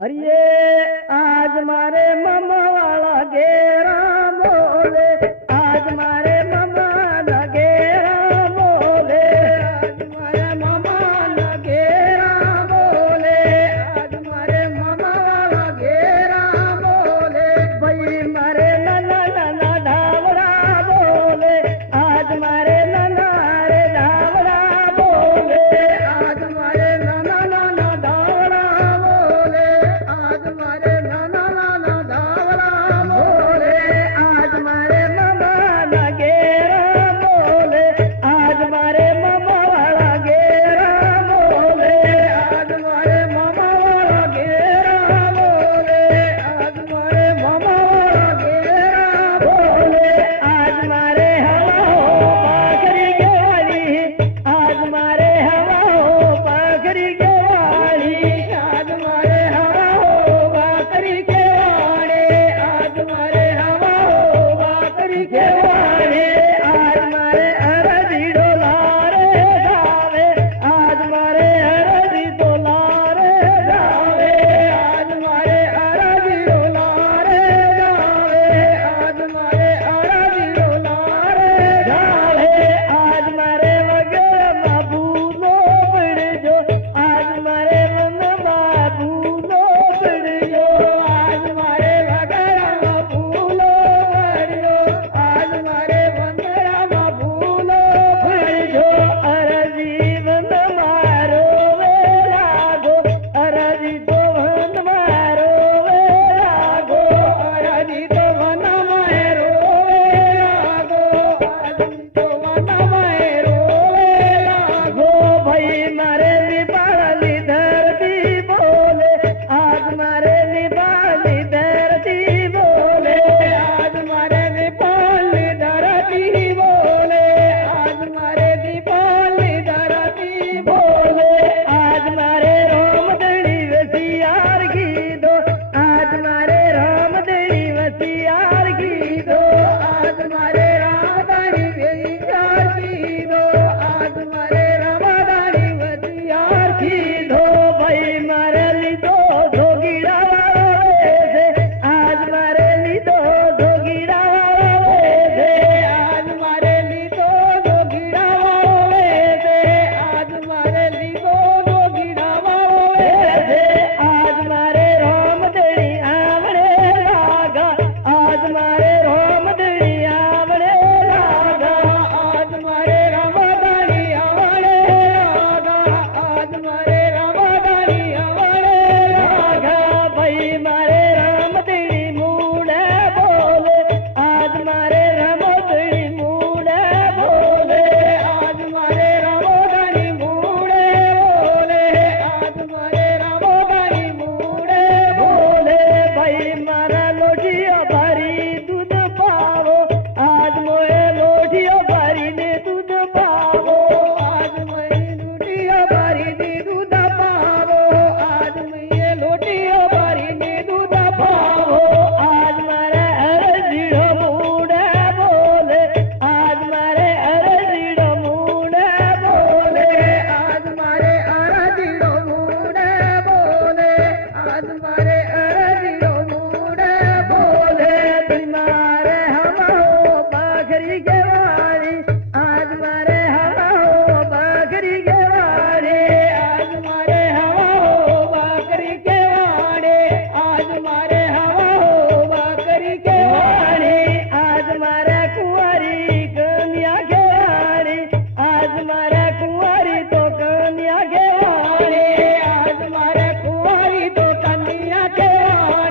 अरे आज मारे मम्मा वाला गेरा बोले, आज मारे मम्मा ना गेरा बोले, आज मारे मम्मा ना गेरा बोले, आज मारे मम्मा वाला गेरा बोले, भाई मारे नन्ना नन्ना धावड़ा बोले, आज मारे नन्ना रे धावड़ा बोले, आज मारे नन्ना नन्ना धावड़ा बोले, आज मारे नाना नाना धावड़ा बोले, आज मारे मामा ना गेरा बोले, आज मारे मामा वाला गेरा बोले, आज मारे मामा वाला गेरा बोले, आज मारे मामा वाला गेरा बोले, आज मारे हवा हो पाखरी के वाली, आज मारे हवा हो पाखरी के वाली, आज मारे हवा हो बाकरी के वाणे, आज मारे हवा हो बाकरी के वाणे, आज मारे अरजी डोलारे गावे, आज मारे अरजी डोलारे गावे, आज मारे अरजी डोलारे गावे, आज मारे अरजी डोलारे गावे, आज मारे वगैरह माबूलो पड़ जो, आज मारे मन माबूलो पड़ जो, आज मारे वगैरह माबूलो पड़ जो, आज मारे वगैरह माबूलो पड़ जो, अरजी वन मारो वे लागो, अरजी तो वन मारो वे लागो, अरजी तो वन मारो वे लागो, अरजी तो वन मारो वे लागो, भाई मारे निपाली धरती बोले, आज मारे निपाली धरती बोले, आज मारे निपाली धरती बोले, आज मारे निपाली धरती बोले, आज मारे रामदड़ी वसियार की दो, आज मारे रामदड़ी वसियार की दो, आज मारे रामदड़ी वसियार की दो, आज मारे रामदड़ी वसियार की दो, भाई मारे ली दो गिरा से, आज मारे ली दो गिरा से, आज मारे ली दो गिरा से, आज मारे ली दो गिरा से, आज मारे रामदड़ी आवड़े लागा, आज मारे रामदड़ी आवड़े लागा, आज मारे रामदड़ी आवड़े लागा, आज मारे रामदड़ी आवड़े लागा, भाई मारे रामदड़ी मूड़े बोले, आज मारे रामदड़ी मूड़े बोले, आज मारे रामदड़ी मूड़े बोले, आज मारे रामदड़ी मूड़े बोले, भाई मारा लोटिया भरी दूध पावो, आज मोए लोटिया भरी ने दूध पावो, आज मोए लोटिया भरी ने दूध पावो, आज मोए लोटिया भरी ने दूध पावो, आज मारे अरजीड़ो मूड़े बोले, आज मारे अरजीड़ो मूड़े बोले, आज मारे अरजीड़ो मूड़े बोले, आज मारे अरजीड़ो मूड़े बोले, तुम्हारे हवा हो बाखरी के वाली, आज मारे हवा हो बाखरी के वाली, आज मारे हवा हो बाखरी के वाली, आज मारे हवा हो बाखरी के वाली, आज मारे कुंवारी कन्या के वाली, आज मारे कुंवारी तो कन्या के वाली, आज मारे कुंवारी तो कन्या के वाली।